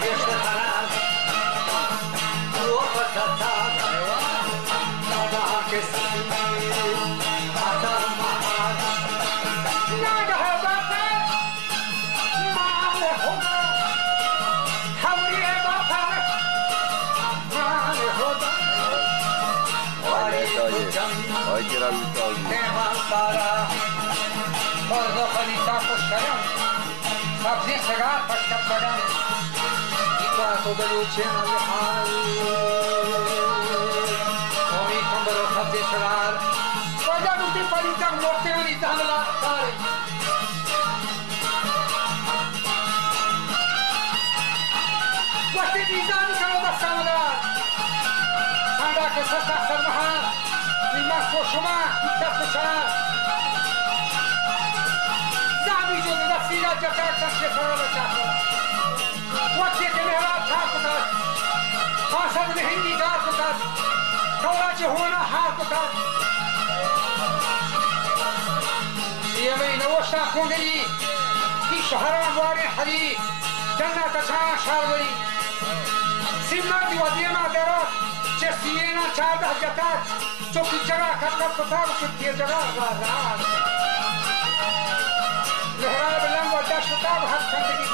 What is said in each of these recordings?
Yeşil haram, bu fakat کسی حسن محل نگه بطر مال خدا حولی بطر مال خدا نمان سارا برد خلیصا خوشترم سبزی سگار پشکم بدم ایتا تو بلوچه نمیخوای امیدم برو سبزی سگار بجا دوتی پلیتم نوکته و نیزه هملا داری وقتی نیزه میکنو دستم دار سنده که سسته سرمحل نیمه شما دست شهر زمین جلو دستی را جتر تشکیل سرا بچه وقتی که مهراب چار کتر خاصد به هندی دار کتر کوراچ هونا هار کتر یه می نوشتا کندری کی شهران واری حدی جنت چان شاروری سیمنا دیوادیما درات چه سینا چارده جتر چوکی جگہ کتر کتر چکی جگہ بازار لهراب لنگ و دشت و تاب هر کندگی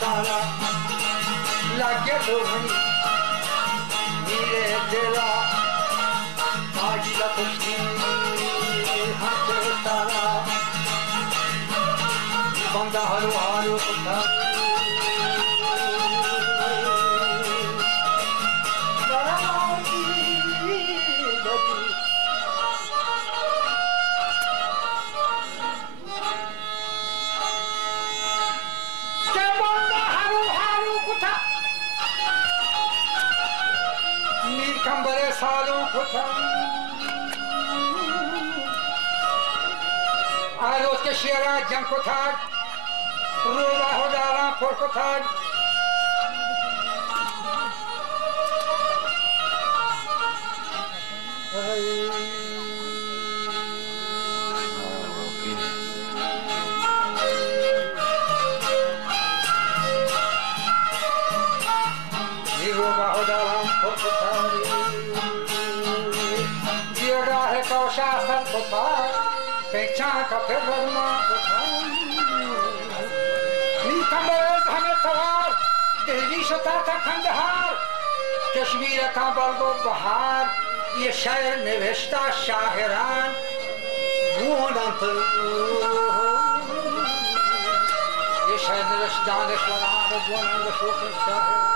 सारा लगे तो भनी मेरे दिला आज ला खुशी हाथ सारा बंदा हरो हरो कुत्ता कंबरे सालों को था आलोच के शेरा जंग को था रोला हो डाला फोर को था रोला हो डाला फोर को था शासन को था पेचा का फिर रगमा को था नीकमरेज हमें सवार दिल्ली शता था खंडहार कश्मीर का बल्गो बहार ये शायर निविष्टा शाहरान गूंडंत ये शायर निविष्ट दानिशवरान गूंडंत शोक शाहरान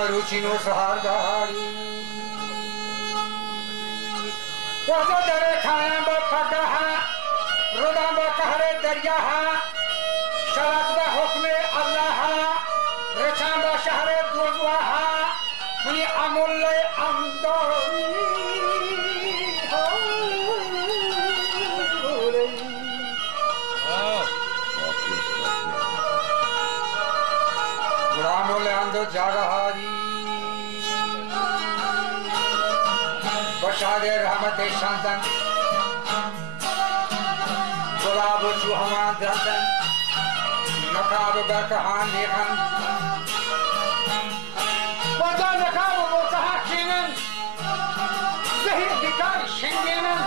Maruchino Sahardari Waza Dare Khanamba Pagaha Rodamba Kahare Daryaha Sharatba Hukme Allaha Rachamba Shahre Duzwaha Muni Amulle Amdori Amulle Ando Jagahari Bashade Rahmate Shantan Gulabu Chuhaman Drantan Nakabu Bakahan Nekhan Wada Nakabu Botaha Kinen Zahir Dikar Shingenan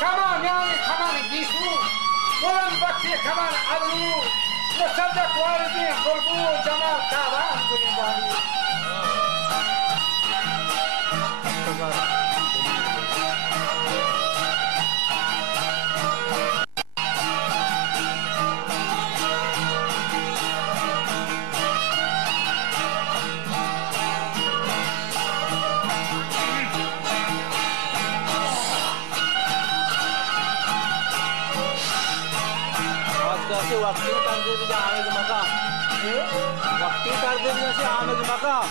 Kaman Yani Kaman Gisu Ulan Bakti Kaman Adlu Musaddaq Walidin Qurbu Jamal Taban Gulindani Waktu tarde bisa Ahmed Makam. Waktu tarde bisa Ahmed Makam.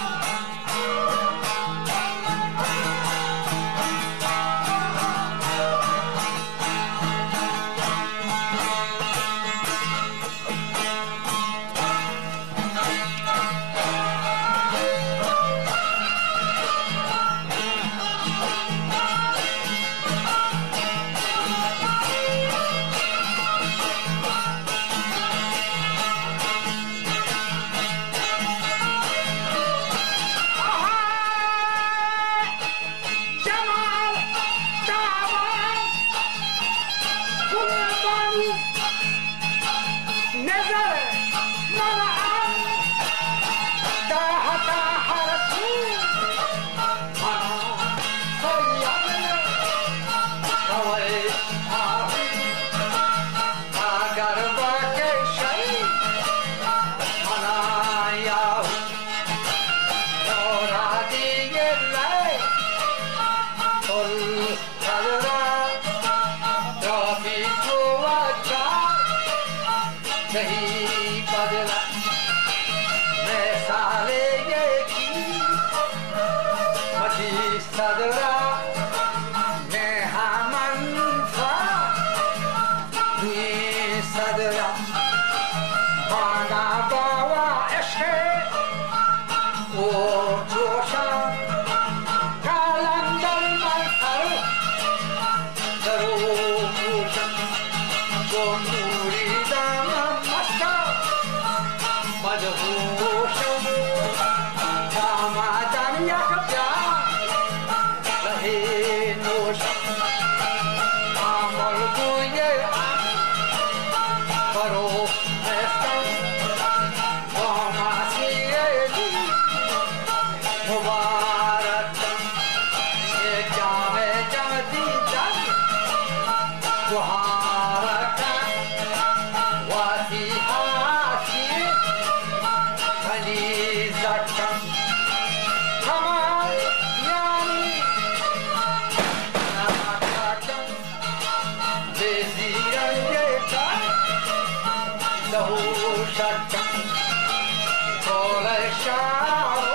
Shall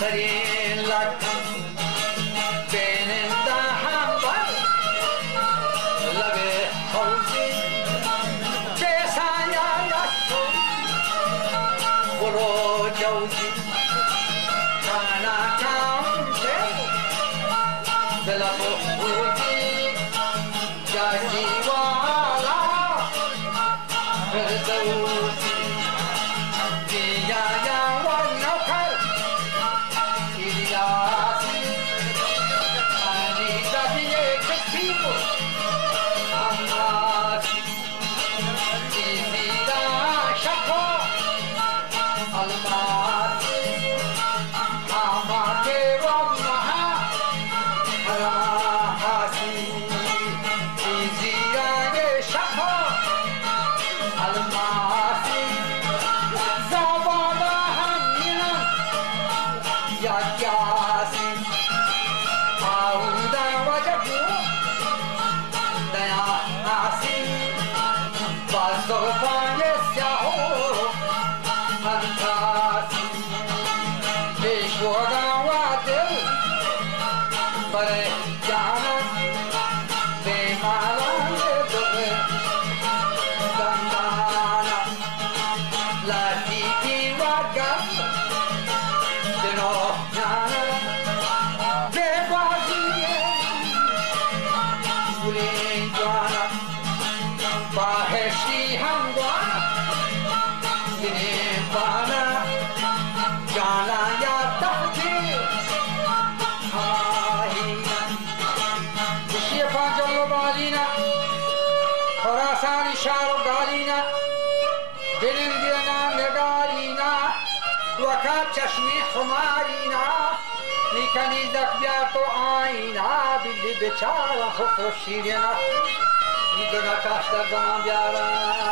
ترین لکن بیننده هم بر لب حوزی بسایا یکو برو جوزی کانا کامشه بلب حوزی جاکی والا فردوسی چشمی خمارینا میکنیزک بیا تو آینا بیلی بچارا خوف و شیرینا میدونا کاش در زمان بیارن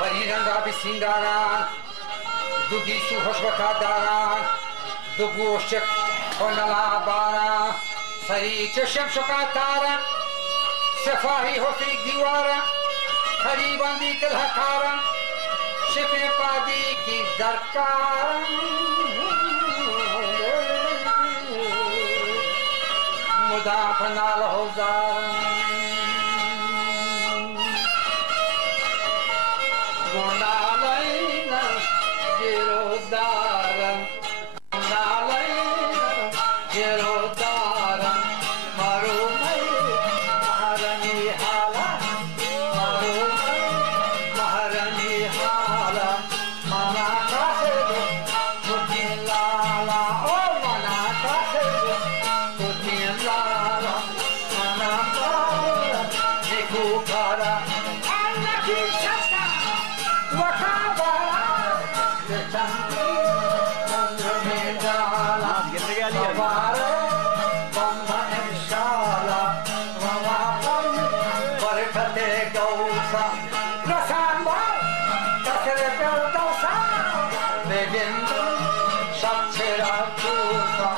پریرنگا بسین دارن دو گیسو خوشبکات دارن دو گوشک خونلا بارن سری چشم شکات دارن صفاحی حفیق دیوارن قریبان دی تلحکارن شفه پادی کی درکار مدافع نال حوزار گونالینا جیرودارم گونالینا جیرودارم مرومی مهرمی حالا مرومی مهرمی حالا مانا کاسه کتین لالا او مانا کاسه کتین لالا مانا کاسه نیکو کارا آنکی شستا وکابارا بچندی چندرمی دالا سواره بمبا انشالا وواقم برکت گوسا رسان بار کسر فردوسا ببیندم شب چرا توسا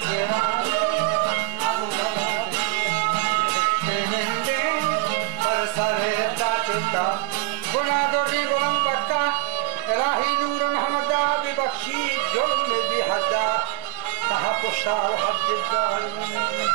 ایرانی ببیندیم پر سر داچتا گناهداری بلند بکتا الهی نور محمدا ببخشید ظلم بی حدا تها پشتا و حد الظالمین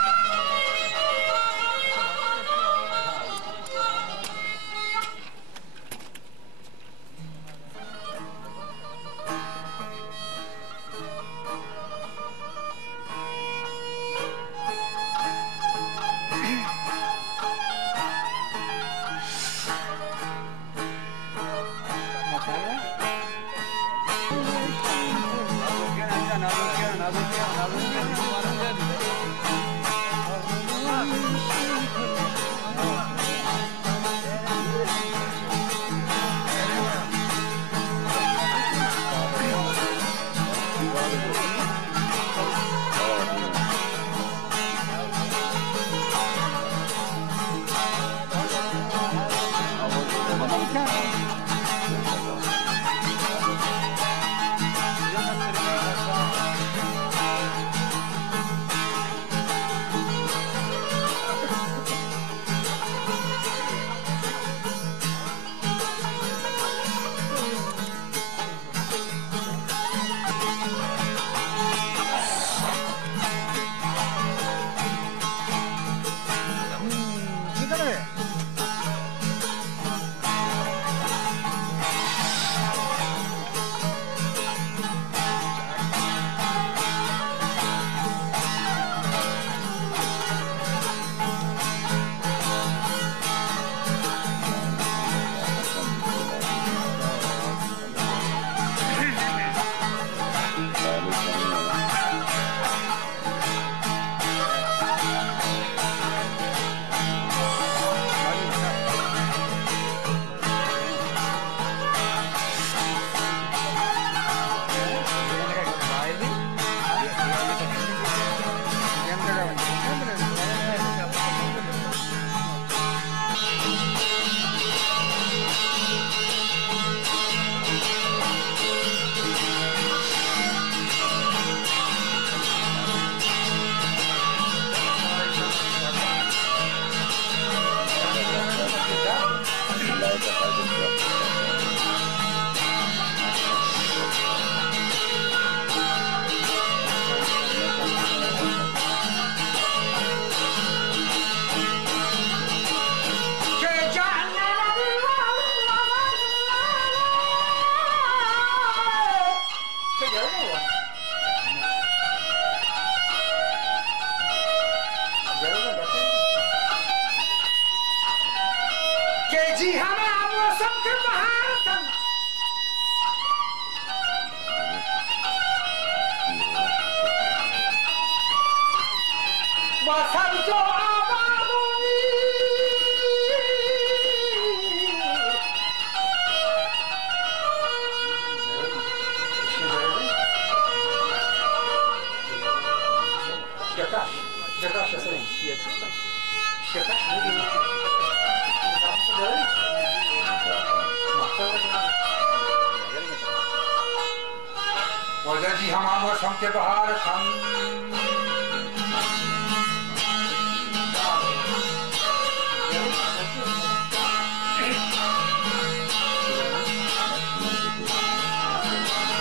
जी हम मौसम के बहार हम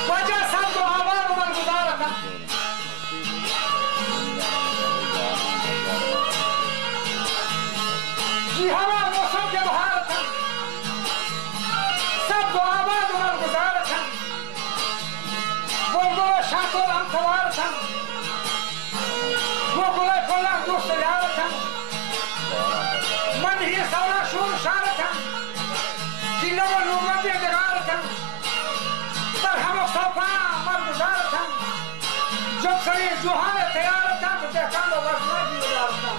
वजह सब तो आवाज मन गुजारा था जी हवा मौसम के बहार था सब तो आवाज मन गुजारा था शांतों हम सवार था वो बुला कोला दोस्त यार था मन ही सवरा शोर शार था किलो लोगों पे जगार था पर हम सफा मर गुजार था जब सही जुहान तैयार था तो देखा लो वरना भी गुजार था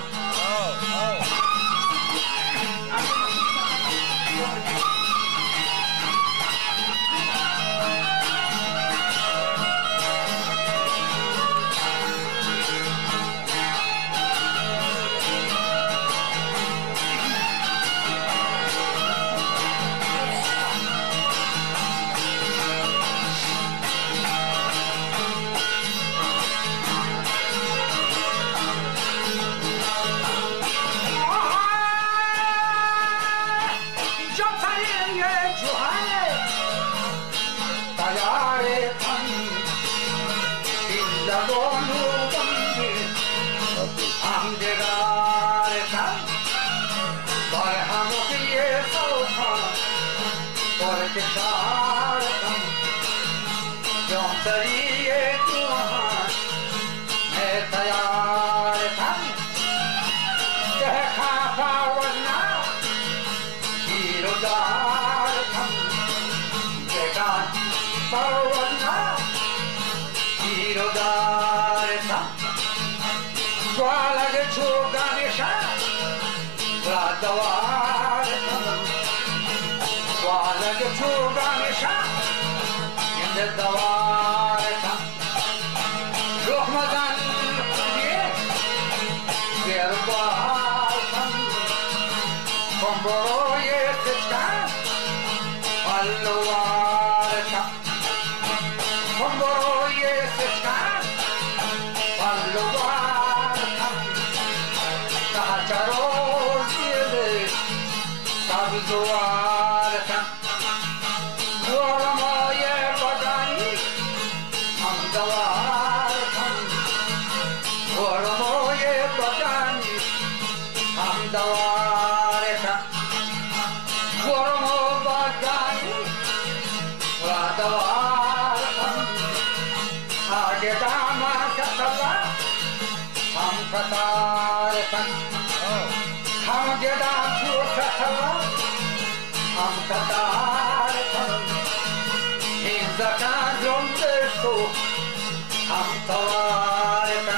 हम सवारता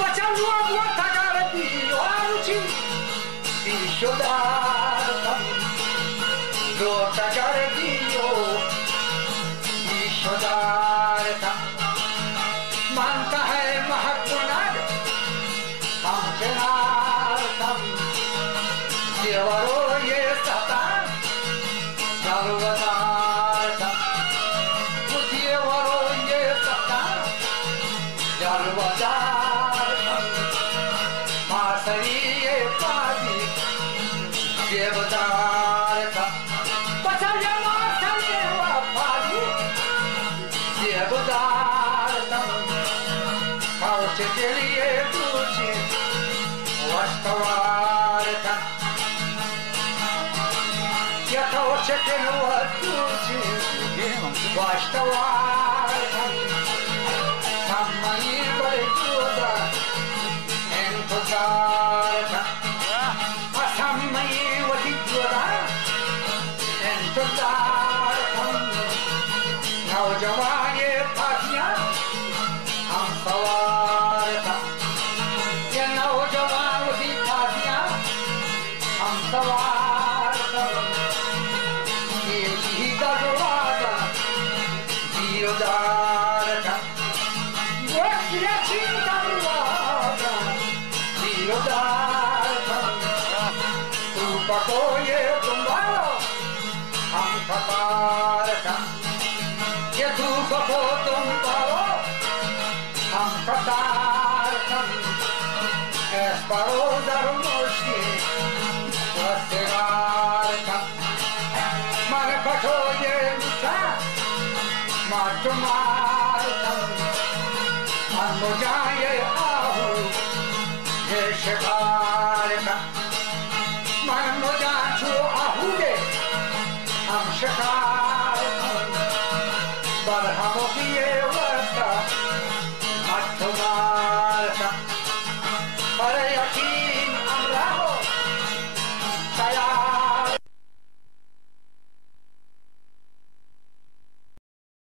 बचल हुआ थकार दीवारुचि ईशोदारतम दो थकार दियो ईशोदारतम मानता है महत्वनाग हम जनार्दन देवरो ये सता सर्वदारतम देवरो ये सता सर्वदारतम मासरी ये पादी देवदारतम बचल ये मासरी ये पादी देवदारतम Couch Delia Duci, Washtawarta. Yakauch Kenua Duci, Washtawarta. Samai Barikuda, Entuzarta. Asamai Wadikuda, Entuzarta. Now Javaye Patia. हम सवारता ये नौजवान की पातियां हम सवारता ये ही दरवाजा दीरोदारता वो किया चिंता दरवाजा दीरोदारता तू पको ये तुम्हारा हम सवारता ये तू पको तुम पाओ हम कतारतम एस्परोदर मोशी वस्तिगारतम मन कठो ये मुचा मातुमारतम मन मुझा ये आहू ये शिकारतम मन मुझा छू आहू दे हम शिकारतम बरहमों की ये वर्षा